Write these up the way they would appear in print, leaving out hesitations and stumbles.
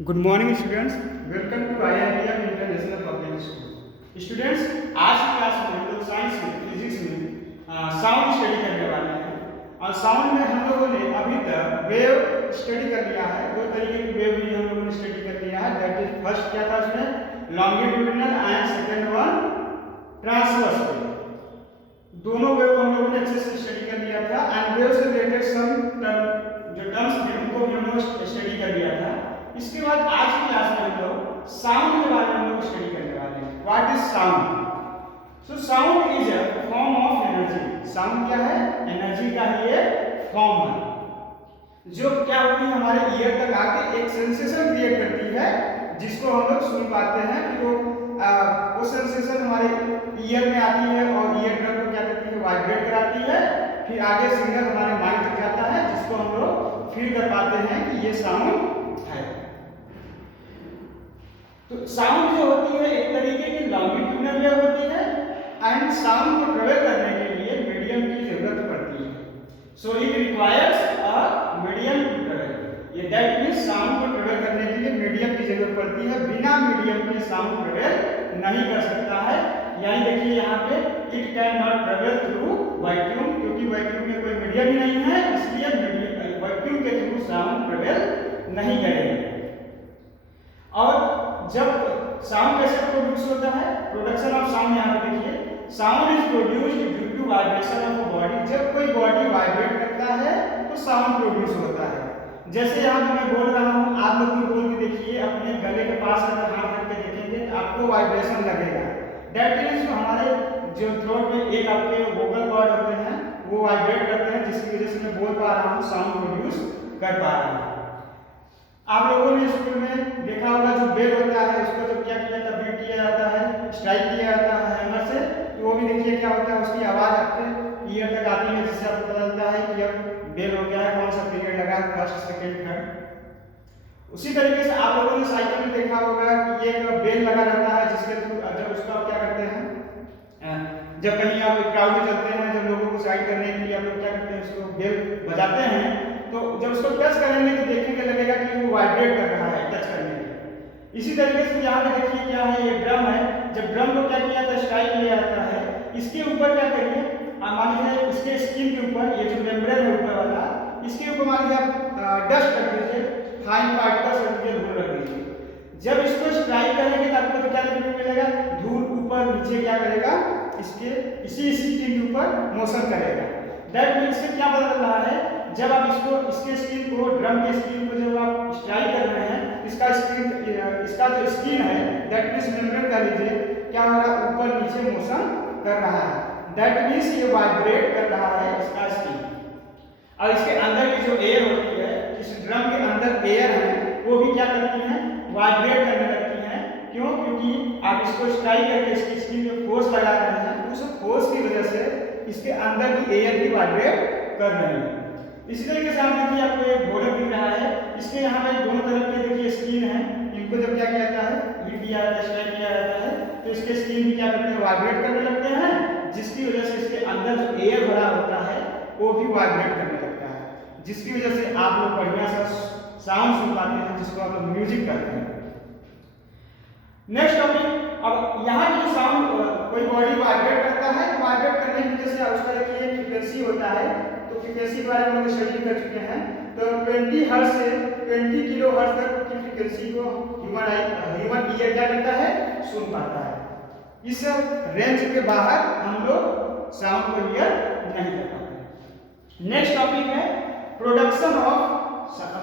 Good morning students, welcome to IITM international public school. Students, आज की class में हम लोग साइंस में फिजिक्स में साउंड स्टडी करने वाले हैं। और साउंड में हम लोगों ने अभी तक वेव स्टडी कर लिया है। दो तरीके की वेव भी हम लोगों ने स्टडी कर लिया है। दैट इज फर्स्ट क्या था उसमें longitudinal and second one transverse wave. दोनों वेव हम लोगों ने अच्छे से स्टडी कर लिया था। एंड वेव से रिलेटेड सम जो टर्म्स थे उनको भी हम लोग स्टडी कर लिया था। इसके बाद आज की क्लास में हम लोग साउंड के बारे में हम लोग स्टडी करने वाले हैं। What is sound? So sound is a form of energy. Sound क्या है? एनर्जी का ही एक फॉर्म है जो क्या होती है हमारे ईयर तक आके एक सेंसेशन क्रिएट करती है, जिसको हम लोग सुन पाते हैं। कि वो सेंसेशन हमारे ईयर में आती है और ईयर ड्रम को क्या करती है? वाइब्रेट कराती है। फिर आगे सिग्नल हमारे माइंड तक जाता है, जिसको हम लोग फील कर पाते हैं कि ये साउंड है। तो साउंड जो होती है एक तरीके की लॉन्गिट्यूडिनल वेव होती है। एंड साउंड को ट्रेवल करने के लिए मीडियम की जरूरत पड़ती है। So it requires a medium to travel. ये दैट मींस साउंड को ट्रेवल करने के लिए मीडियम की जरूरत पड़ती है। बिना मीडियम के साउंड ट्रेवल नहीं कर सकता है। यानी देखिए यहाँ पे it can not travel through vacuum, क्योंकि वैक्यूम में कोई मीडियम ही नहीं है, इसलिए वैक्यूम के थ्रू साउंड ट्रेवल नहीं करेगा। और जब साउंड कैसे प्रोड्यूस होता है? प्रोडक्शन ऑफ साउंड यहाँ पे देखिए, sound is produced due to vibration of a body. जब कोई बॉडी वाइब्रेट करता है तो साउंड प्रोड्यूस होता है। जैसे यहाँ पे मैं बोल रहा हूँ, आप लोग भी बोल के देखिए, अपने गले के पास अगर हाथ रख के देखेंगे तो आपको वाइब्रेशन लगेगा। दैट मीन्स हमारे जो थ्रोट में एक आपके वोकल कॉर्ड होते हैं वो वाइब्रेट करते हैं, जिसकी वजह से मैं बोल पा रहा हूँ, साउंड प्रोड्यूस कर पा रहा हूँ। आप लोगों ने स्कूल में देखा होगा जो बेल होता है उसको जब क्या किया जाता है? बीट किया जाता है, स्ट्राइक किया जाता है हैमर से। तो वो भी देखिए क्या होता है, उसकी आवाज आपके ईयर तक आती है, जिससे आपको पता चलता है कि अब बेल हो गया है, कौन सा पीरियड लगा है, फर्स्ट सेकेंड थर्ड। उसी तरीके से आप लोगों ने साइकिल में देखा होगा कि एक बेल लगा रहता है, जिसके थ्रू जब उसका क्या करते हैं, जब कहीं आप क्राउड में चलते हैं, जब लोगों को साइड करने के लिए आप लोग क्या करते हैं, उसको बेल बजाते हैं। तो जब उसको टच करेंगे तो देखने लगेगा कि वो वाइब्रेट कर रहा है टच करने के। इसी तरीके से यहाँ पे देखिए क्या है, ये ड्रम है। जब ड्रम को क्या किया जाता है? स्ट्राइक किया जाता है। इसके ऊपर क्या करिए, मान लीजिए इसके स्किन के ऊपर, ये जो मेम्ब्रेन है ऊपर वाला, इसके ऊपर मान लीजिए आप डस्ट रख दीजिए, फाइन पार्टिकल्स रख दीजिए, धूल रख दीजिए। जब इसको स्ट्राइक करेंगे तो आपको तो क्या देखने को मिलेगा? धूल ऊपर नीचे क्या करेगा? इसके इसी स्किन के ऊपर मोशन करेगा। दैट मीन्स से क्या बदल रहा है? जब आप इसके स्किन को, ड्रम के स्किन को जब आप स्ट्राइक कर रहे हैं, इसका जो स्किन है, दैट मीन्स मेम्ब्रेन कह लीजिए, क्या हो रहा है? ऊपर नीचे मोशन कर रहा है। दैट मीन्स ये वाइब्रेट कर रहा है इसका स्किन। और इसके अंदर की जो एयर होती है, इस ड्रम के अंदर एयर है, वो भी क्या करती है? वाइब्रेट करने लगती है। क्यों? क्योंकि आप इसको स्ट्राइक करके इसकी स्किन पे फोर्स लगा रहे हैं, उस फोर्स की वजह से इसके अंदर की एयर भी वाइब्रेट कर रही है। इसी तरीके से आप देखिए, आपको एक ढोलक दिख रहा है, इसके यहाँ पे दोनों तरफ के देखिए स्किन है। इनको जब क्या किया जाता है? हिट दिया जाता है, स्ट्राइक किया जाता है, तो इसके स्किन भी क्या करते हैं? वाइब्रेट करने लगते हैं, जिसकी वजह से इसके अंदर जो एयर भरा होता है वो भी वाइब्रेट करने लगता है, जिसकी वजह से आप लोग बढ़िया सा साउंड सुन पाते हैं, जिसको आप लोग म्यूजिक कहते हैं। नेक्स्ट टॉपिक, अब यहाँ की जो साउंड कोई बॉडी वाइब्रेट करता है, तो वाइब्रेट करने की वजह से उसका देखिए फ्रीक्वेंसी होता है। तो फ्रीक्वेंसी के बारे में हम लोग स्टडी कर चुके हैं। तो 20 हर्ट्ज से 20 किलो हर्ट्ज तक की फ्रीक्वेंसी को ह्यूमन ईयर क्या करता है? सुन पाता है। इस रेंज के बाहर हम लोग साउंड को ईयर नहीं कर पाते। नेक्स्ट टॉपिक है production of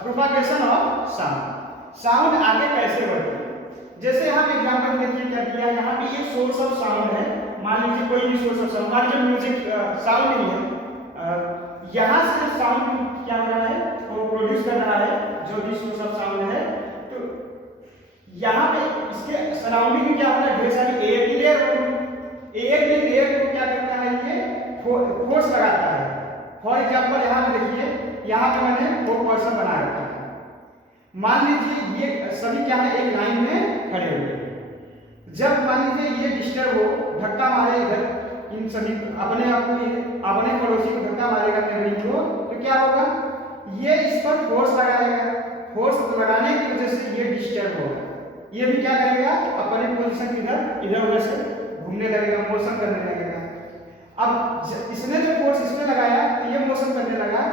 propagation of sound. Sound आगे कैसे बढ़ती है? जैसे यहाँ पे एग्जांपल देखिए क्या दिया है, यहाँ पे एक सोर्स ऑफ साउंड है। मान लीजिए कोई भी सोर्स ऑफ साउंड, मान लीजिए म्यूजिक साउंड ही है। यहाँ से साउंड क्या हो रहा है? वो प्रोड्यूस कर रहा है, जो भी सोर्स ऑफ साउंड है। तो यहाँ पे इसके सराउंडिंग में क्या हो रहा है? ढेर सारी एयर की लेयर को क्या करता है? ये फोर्स लगाता है। फॉर एग्जाम्पल यहाँ पे देखिए, यहाँ पे मैंने 4 पर्सन बना रखा है। मान लीजिए ये सभी क्या है? एक लाइन में खड़े हुए। जब मान लीजिए ये डिस्टर्ब हो, धक्का मारे इधर, इन सभी अपने आप को, अपने पड़ोसी को धक्का मारेगा मेमोरी को, तो क्या होगा? ये इस पर फोर्स लगाएगा। फोर्स लगाने की वजह से ये डिस्टर्ब होगा, ये भी क्या करेगा अपने पोजीशन इधर इधर से घूमने लगेगा, मोशन करने लगेगा। अब इसने जो फोर्स इसमें लगाया तो ये मोशन करने लगा,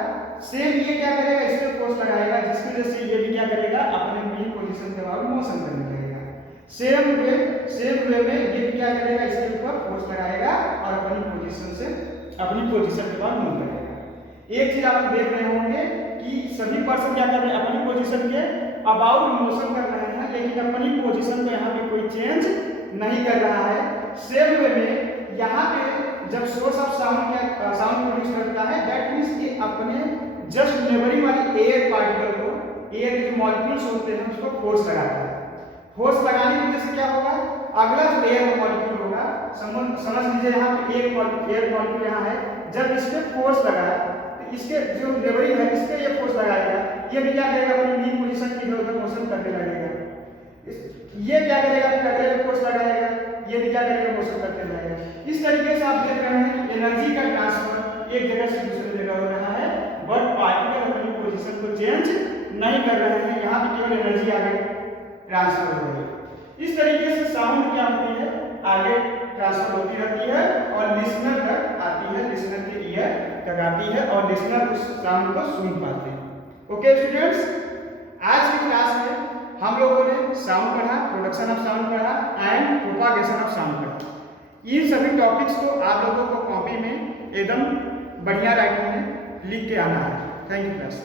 सेम ये क्या करेगा इसमें फोर्स लगाएगा, जिसकी वजह से ये भी क्या करेगा अपने मेन पोजीशन के बाद मोशन करने लगेगा। सेम वे में ये भी क्या करेगा इसके ऊपर फोर्स लगाएगा और अपनी पोजीशन के बाद मूव करेगा। एक चीज आप देख रहे होंगे कि सभी पर्सन क्या कर रहे हैं अपनी पोजीशन के अबाउट मोशन कर रहे हैं, लेकिन अपनी पोजीशन को यहाँ पे कोई चेंज नहीं कर रहा है। सेम वे में यहाँ पे जब सोर्स ऑफ साउंड प्रोड्यूस करता है, दैट मींस कि अपने जस्ट नेबरिंग वाली एयर पार्टिकल को, एयर के जो मॉलिक्यूल्स होते हैं उसको फोर्स लगाता है। फोर्स लगाने की वजह से क्या होगा, अगला जो एयर मॉलिक्यूल होगा, समझ लीजिए यहाँ पे एक एयर मॉलिक्यूल यहाँ है, जब इस पे फोर्स लगाया तो इसके जो नेबरिंग है इस पे ये फोर्स लगाएगा, ये भी क्या करेगा अपनी मीन पोजीशन की इधर उधर मोशन करने लगेगा। ये क्या करेगा फिर अगले पे फोर्स लगाएगा, ये भी क्या करेगा मोशन करने लगेगा। इस तरीके से आप देख रहे हैं कि एनर्जी का ट्रांसफर एक जगह से दूसरी जगह हो रहा है, बट पार्टिकल अपनी पोजीशन को चेंज नहीं कर रहे हैं, यहाँ पे केवल एनर्जी आगे ट्रांसफर हो रही है। इस तरीके से साउंड क्या होती है आगे ट्रांसफर होती रहती है और लिसनर तक आती है, लिसनर के ईयर तक आती है और लिसनर उस साउंड को सुन पाते हैं। ओके स्टूडेंट्स, आज की क्लास में हम लोगों ने साउंड पढ़ा, प्रोडक्शन ऑफ साउंड पढ़ा एंड प्रोपागेशन ऑफ साउंड पढ़ा। इन सभी टॉपिक्स को आप लोगों को कॉपी में एकदम बढ़िया राइटिंग में लिख के आना है। Thank you class.